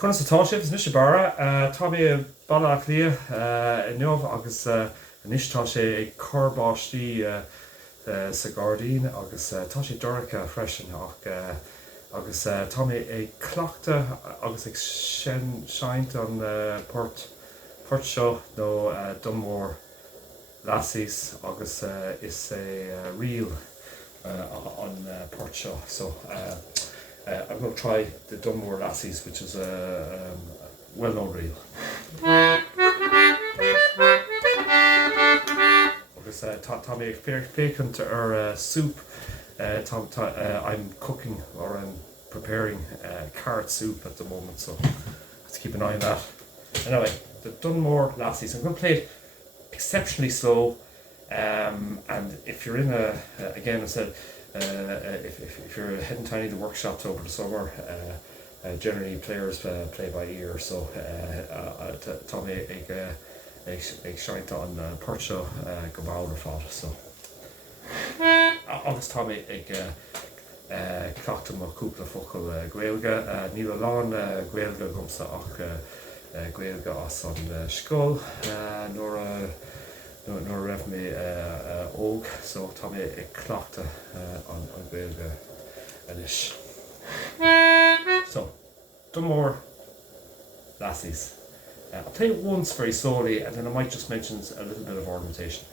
Concertáisih is bara tá mé ballach lia inmh agus inis tá sé ag chorbáistí sa Gardaín agus tá sé dúracha freisin agus tá mé ag cleachta agus ag seint an port seo nó Dunmore lassies agus is é riil on port seo. So I'm going to try the Dunmore lassies, which is a well-known reel. Agus tá mé fécant ar soup. I'm cooking or I'm preparing carrot soup at the moment, so let's keep an eye on that. Anyway, the Dunmore lassies. I'm going to play it exceptionally slow, and if you're in again I said, if you're heading to any of the workshops over the summer, generally players play by ear, so tá mé ag seint an port seo go báir fád, so agus tá mé ag cleachta mo cúpla focail gaeilge, níl lán gaeilge gomsa ach gaeilge as an scoil nor raibh mé óg, so tá mé ag cleachta an gaeilge inis. So, Dunmore lassies. I'll play it once very slowly, and then I might just mention a little bit of ornamentation.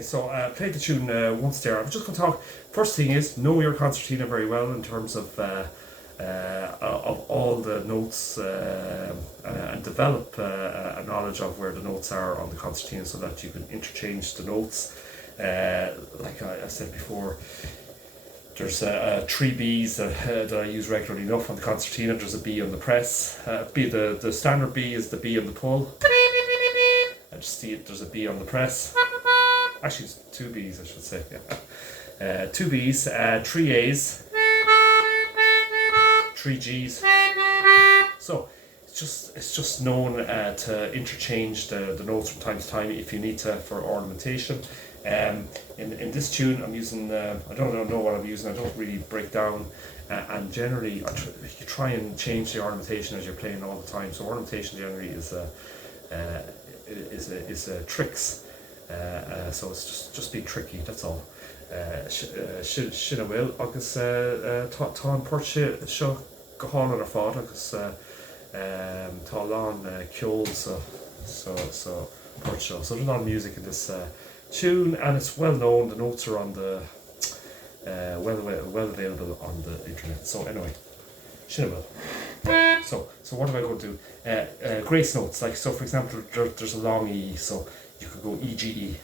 So played the tune once there. I'm just going to talk. First thing is, know your concertina very well in terms of all the notes and develop a knowledge of where the notes are on the concertina so that you can interchange the notes. Like I said before, there's 3 Bs that I use regularly enough on the concertina. There's a B on the press. The standard B is the B on the pull. I just see it. There's a B on the press. Actually, it's 2 Bs, I should say. 2 Bs, 3 As, 3 Gs. So it's just known to interchange the notes from time to time if you need to for ornamentation. In this tune, I'm using I don't know what I'm using. I don't really break down, and generally you try and change the ornamentation as you're playing all the time. So ornamentation generally is tricks. So it's just be tricky, that's all. Sinna bhfuil agus tá an port seo go hána ar fád agus tá lán ceol so port seo. So there's a lot of music in this tune, and it's well known. The notes are on the well available on the internet. So anyway, sinna bhfuil. So what am I going to do? Grace notes, like, so for example there's a long E, so you could go E, G, E.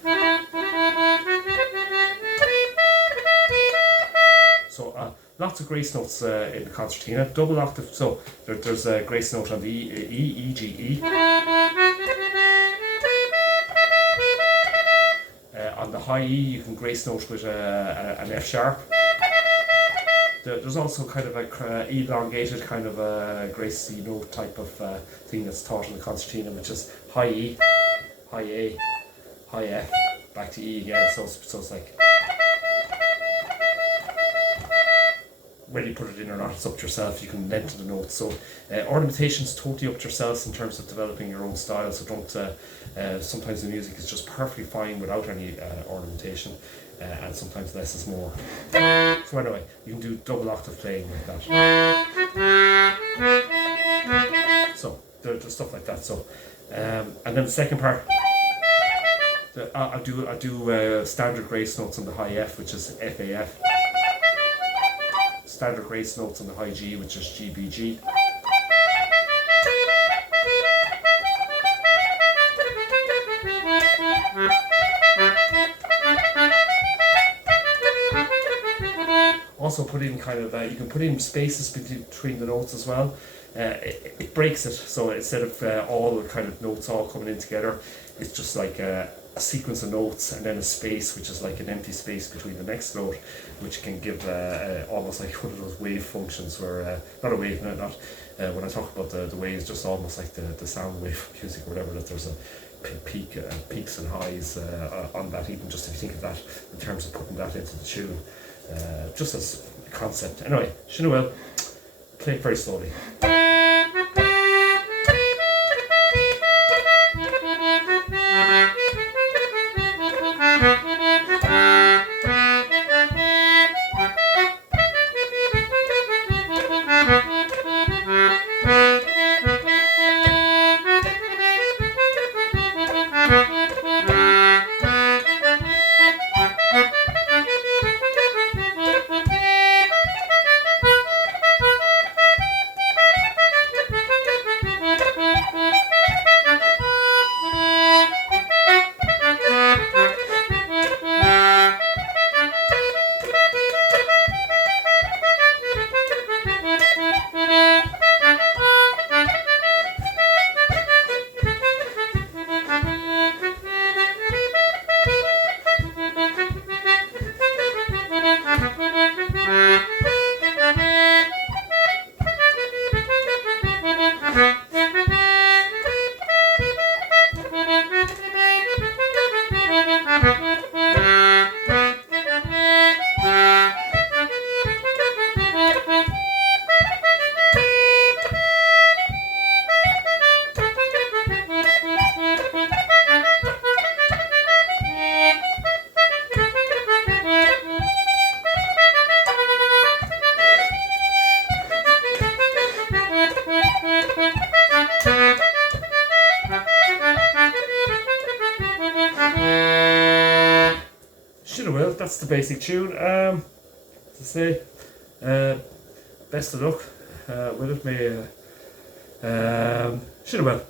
So lots of grace notes in the concertina. Double octave, so there's a grace note on the E, G, E. On the high E you can grace note with an F sharp. There's also kind of a elongated kind of a grace C note type of thing that's taught in the concertina, which is high E, high A, high F, back to E again, so it's like, whether you put it in or not, it's up to yourself. You can lengthen the notes. So ornamentation's totally up to yourselves in terms of developing your own style, so don't, sometimes the music is just perfectly fine without any ornamentation, and sometimes less is more. So anyway, you can do double octave playing like that. So there's stuff like that. So and then the second part, I do standard grace notes on the high F, which is F A F. standard grace notes on the high G, which is G, B, G. Also put in kind of, you can put in spaces between the notes as well. It breaks it, so instead of all the kind of notes all coming in together, it's just like a sequence of notes and then a space, which is like an empty space between the next note, which can give almost like one of those wave functions where, not a wave, not when I talk about the waves, just almost like the sound wave music or whatever, that there's a peaks and highs on that, even just if you think of that in terms of putting that into the tune. Just as a concept. Anyway, Shinna will play it very slowly. Well, that's the basic tune. To say, best of luck with it. May Well.